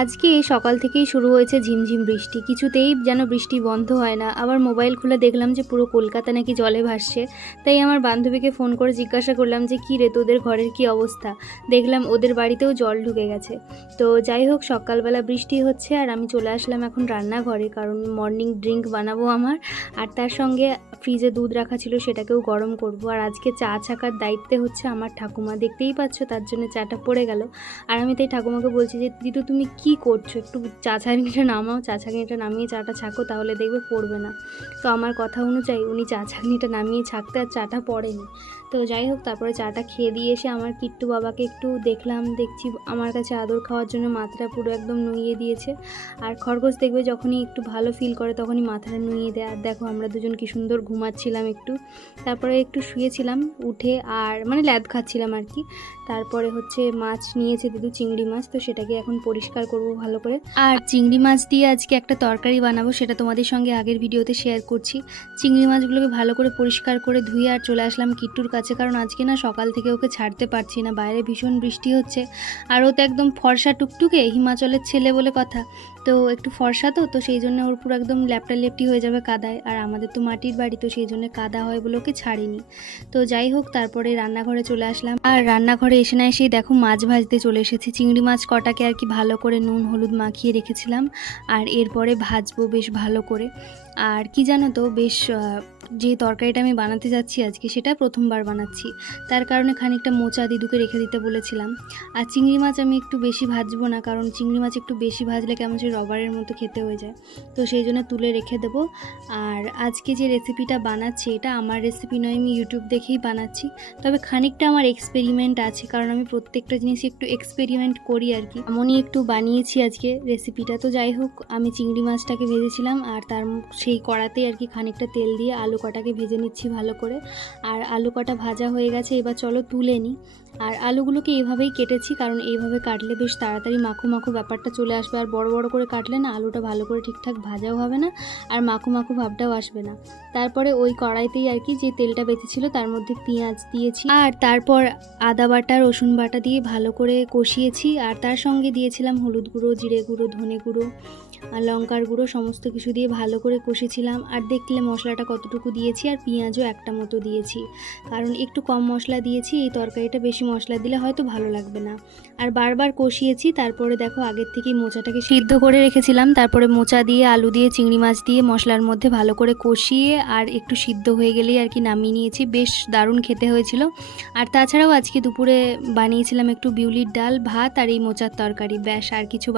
আজকে সকাল থেকেই শুরু হয়েছে ঝিমঝিম বৃষ্টি, কিছুতেই যেন বৃষ্টি বন্ধ হয় না। আবার মোবাইল খুলে দেখলাম যে পুরো কলকাতা নাকি জলে ভাসছে। তাই আমার বান্ধবীকে ফোন করে জিজ্ঞাসা করলাম যে কী রে, তোদের ঘরের কী অবস্থা। দেখলাম ওদের বাড়িতেও জল ঢুকে গেছে। তো যাই হোক, সকালবেলা বৃষ্টি হচ্ছে আর আমি চলে আসলাম এখন রান্নাঘরে, কারণ মর্নিং ড্রিঙ্ক বানাবো আমার। আর তার সঙ্গে ফ্রিজে দুধ রাখা ছিল, সেটাকেও গরম করব। আর আজকে চা ছাকার দায়িত্বে হচ্ছে আমার ঠাকুমা, দেখতেই পাচ্ছ, তার জন্য চাটা পড়ে গেল। আর আমি তাই ঠাকুমাকে বলছি যে দিদু তুমি কি করছো, একটু চা ছাঁকনিটা নামাও, চা ছাঁকনিটা নামিয়ে চাটা ছাঁকো, তাহলে দেখবে পড়বে না। তো আমার কথা অনুযায়ী উনি চা ছাঁকনিটা নামিয়ে ছাঁকতে আর চাটা পড়েনি। তো যাই হোক, তারপরে চাটা খেয়ে দিয়ে এসে আমার কিট্টু বাবাকে একটু দেখছি আমার কাছে আদর খাওয়ার জন্য মাথাটা পুরো একদম নুইয়ে দিয়েছে। আর খরগোশ দেখবে যখনই একটু ভালো ফিল করে তখনই মাথাটা নুইয়ে দেয়। আর দেখো আমরা দুজন কি সুন্দর ঘুমাচ্ছিলাম একটু, তারপরে একটু শুয়েছিলাম উঠে, আর মানে ল্যাদ খাচ্ছিলাম আর কি। তারপরে হচ্ছে মাছ নিয়েছে দিদু, চিংড়ি মাছ, তো সেটাকে এখন পরিষ্কার করব ভালো করে। আর চিংড়ি মাছ দিয়ে আজকে একটা তরকারি বানাবো, সেটা তোমাদের সঙ্গে আগের ভিডিওতে শেয়ার করছি। চিংড়ি মাছগুলোকে ভালো করে পরিষ্কার করে ধুয়ে আর চলে আসলাম কিট্টুর কাছে, কারণ আজকে না সকাল থেকে ওকে ছাড়তে পারছি না, বাইরে ভীষণ বৃষ্টি হচ্ছে। আর ও তো একদম ফর্সা টুকটুকে, হিমাচলের ছেলে বলে কথা, তো একটু ফর্সা, তো সেই জন্য ওর পুরো একদম ল্যাপটা লেপটি হয়ে যাবে কাদায়। আর আমাদের তো মাটির বাড়ি, তো সেই জন্য কাদা হয় বলে ওকে ছাড়িনি। তো যাই হোক, তারপরে রান্নাঘরে চলে আসলাম। আর রান্নাঘরে এসে না এসেই দেখো মাছ ভাজতে চলে এসেছি। চিংড়ি মাছ কটাকে আর কি ভালো করে নুন হলুদ মাখিয়ে রেখেছিলাম, আর এরপরে ভাজবো বেশ ভালো করে। আর কি জানো তো, বেশ যে তরকারিটা আমি বানাতে যাচ্ছি আজকে, সেটা প্রথমবার বানাচ্ছি, তার কারণে খানিকটা মোচা দিদুকে রেখে দিতে বলেছিলাম। আর চিংড়ি মাছ আমি একটু বেশি ভাজবো না, কারণ চিংড়ি মাছ একটু বেশি ভাজলে কেমন সেই রবারের মতো খেতে হয়ে যায়, তো সেই জন্য তুলে রেখে দেবো। আর আজকে যে রেসিপিটা বানাচ্ছি, এটা আমার রেসিপি নয়, আমি ইউটিউব দেখেই বানাচ্ছি। তবে খানিকটা আমার এক্সপেরিমেন্ট আছে, কারণ আমি প্রত্যেকটা জিনিস একটু এক্সপেরিমেন্ট করি আর কি, এমনই একটু বানিয়েছি আজকে রেসিপিটা। তো যাই হোক, আমি চিংড়ি মাছটাকে ভেজেছিলাম, আর তার সেই কড়াতেই আর কি খানিকটা তেল দিয়ে আলু কটাকে ভেজে নিচ্ছি ভালো করে। আর আলু কটা ভাজা হয়ে গেছে, এবার চলো তুলে নিই। আর আলুগুলোকে এইভাবেই কেটেছি, কারণ এইভাবে কাটলে বেশ তাড়াতাড়ি মাখো মাখো ব্যাপারটা চলে আসবে। আর বড় বড় করে কাটলে না আলুটা ভালো করে ঠিকঠাক ভাজাও হবে না, আর মাখো মাখো ভাবটাও আসবে না। তারপরে ওই কড়াইতেই আর কি যে তেলটা বেঁচেছিল তার মধ্যে পেঁয়াজ দিয়েছি, আর তারপর আদা বাটা রসুন বাটা দিয়ে ভালো করে কষিয়েছি। আর তার সঙ্গে দিয়েছিলাম হলুদ গুঁড়ো, জিরে গুঁড়ো, ধনে গুঁড়ো আর লঙ্কার গুঁড়ো, সমস্ত কিছু দিয়ে ভালো করে কষেছিলাম। আর দেখলে মশলাটা কতটুকু দিয়েছি, আর পেঁয়াজও একটা মতো দিয়েছি, কারণ একটু কম মশলা দিয়েছি। এই তরকারিটা বেশি মশলা দিলে হয়তো ভালো লাগবে না। আর বারবার কষিয়েছি। তারপরে দেখো আগের থেকেই মোচাটাকে সিদ্ধ করে রেখেছিলাম, তারপরে মোচা দিয়ে আলু দিয়ে চিংড়ি মাছ দিয়ে মশলার মধ্যে ভালো করে কষিয়ে আর একটু সিদ্ধ হয়ে গেলেই আর কি নামিয়ে নিয়েছি। বেশ দারুণ খেতে হয়েছিল। আর তাছাড়াও আজকে দুপুরে বানিয়েছিলাম একটু বিউলির ডাল, ভাত আর এই মোচার তরকারি, ব্যাস আর কিছু